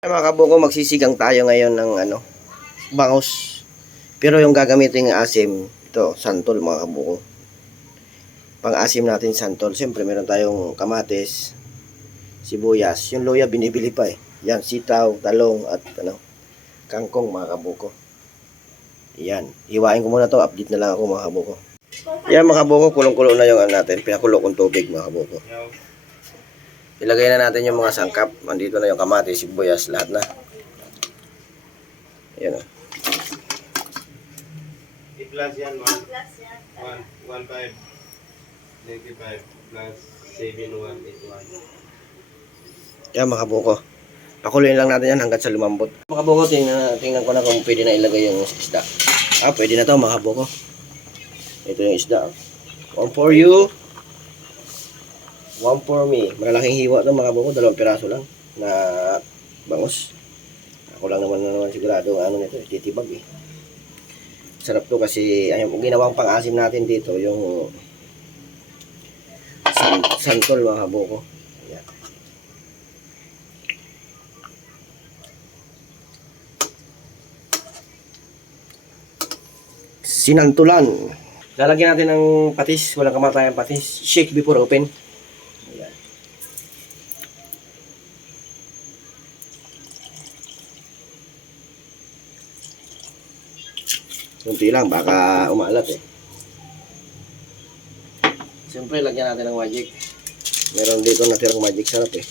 Mga kabuko, magsisigang tayo ngayon ng bangus. Pero yung gagamitin ng asim, ito, santol mga kabuko. Pang-asim natin santol. Siyempre meron tayong kamatis, sibuyas. Yung luya binibili pa eh. Yan, sitaw, talong at kangkong mga kabuko. Yan. Hiwain ko muna to. Update na lang ako mga kabuko. Yan mga kabuko, kulong-kulo na yung natin. Pinakulo kong tubig mga kabuko. Ilagay na natin yung mga sangkap. Andito na yung kamatis, sibuyas, lahat na. Ayan o. I-plus yan, 1. 1.5. 95 plus 7181. Yan mga kabuko. Pakuluin lang natin yan hanggat sa lumambot. Mga kabuko, tingnan ko na kung pwede na ilagay yung isda. Pwede na to mga kabuko. Ito yung isda. One for you. One for me. Malaking hiwa to mga kabuko. 2 piraso lang na bangus. Ako lang naman sigurado ano nito. Titibag eh. Sarap to kasi ayun, ginawang pang-asim natin dito yung santol mga kabuko. Ayan. Sinantulan. Lalagyan natin ng patis. Walang kamatayan patis. Shake before open. Ayan. Kunti lang, baka umalat eh. Siyempre, lagyan natin ng magic. Meron dito natirang magic, sarap eh.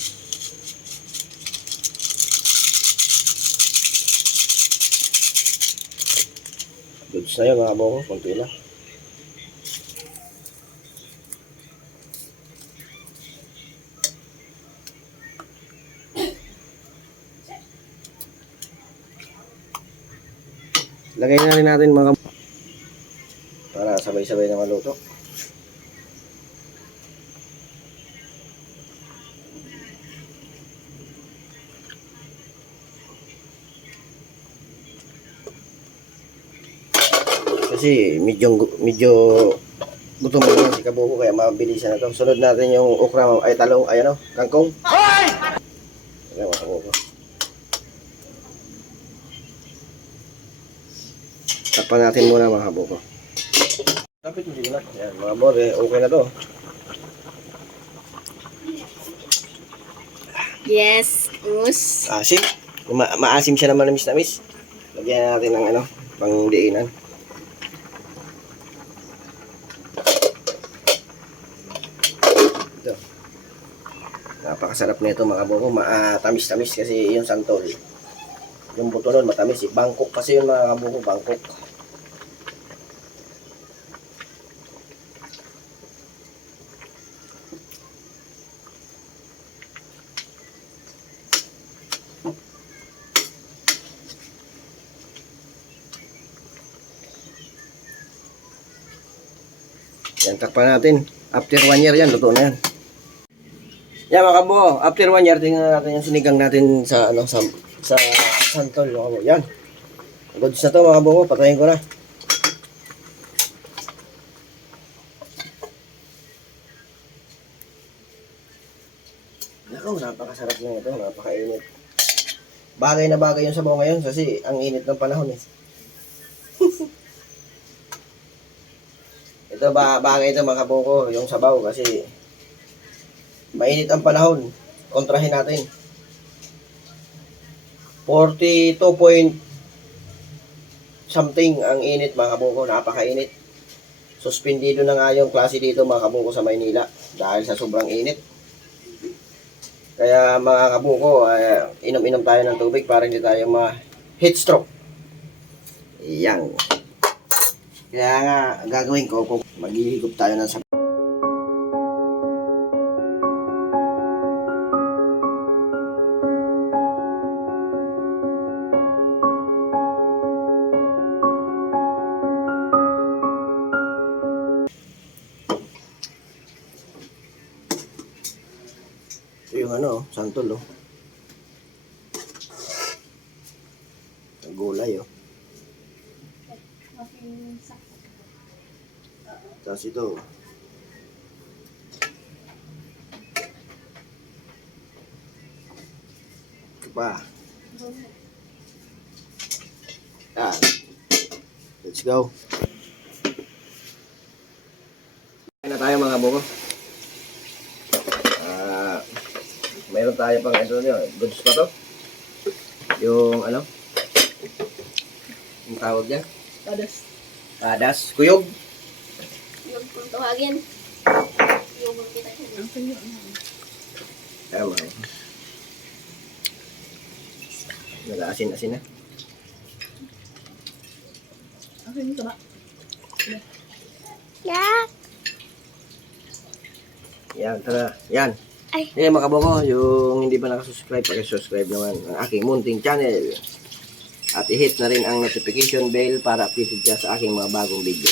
Goods na yun mga kabuko, kunti lang. Lagay na rin natin mga para sabay-sabay na maluto. Kasi medyo gutom na si kabuko kaya mabilisan na to. Sunod natin yung okra ay talong ay kangkong. Ayan mga kabuko. Tapan natin muna mga kabuko. Tapos hindi na. Ayan mga bor, okay na to. Yes, us. Asim. Maasim siya naman na miss. Lagyan natin ng pangdiinan. Ito. Napakasarap nito mga kabuko. Tamis-tamis kasi yung santol. Yung buto nun matamis eh. Bangkok kasi yun mga kabuko. Bangkok. Yan, takpan natin. After 1 year yan, luto na yan. Yan mga kabuko, after 1 year, tingnan natin yung sinigang natin sa sa santol mga kabuko. Yan. Goods na to mga kabuko, patayin ko na. Naku, napakasarap na ito, napakainit. Bagay na bagay yung sabaw ngayon kasi ang init ng panahon eh. Ito bagay ito mga kabuko, yung sabaw kasi mainit ang panahon. Kontrahin natin. 42 point something ang init mga kabuko, napakainit. Suspendido na nga yung klase dito mga kabuko sa Maynila dahil sa sobrang init. Kaya mga kabuko, inom-inom tayo ng tubig para hindi tayo ma-heat stroke. Yan. Kaya nga, gagawin ko kung maghihigop tayo ng sabaw. Ito yung santol oh. Ang gulay oh. Tapos ito. Ito pa. Yan. Let's go. Kain na tayo mga buko. Mayroon tayo pang ito nyo. Goods pa to. Yung ano? Yung tawag dyan? Padas. Padas. Kuyog. Yung kung tawagin. Yung kita ko. Ang sanyo. Tama. Nag-asin-asin na. Ang sanyo ito ba? Yan, tara. Yan. Ay. Mga kaboko, yung hindi pa nakasubscribe, pag-subscribe naman ang aking munting channel. At i-hit na rin ang notification bell para updated ka sa aking mga bagong video.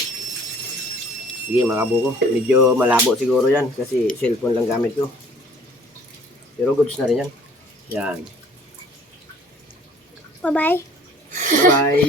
Sige mga kaboko, medyo malabo siguro yan kasi cellphone lang gamit ko. Pero goods na rin yan. Yan. Bye-bye. Bye-bye.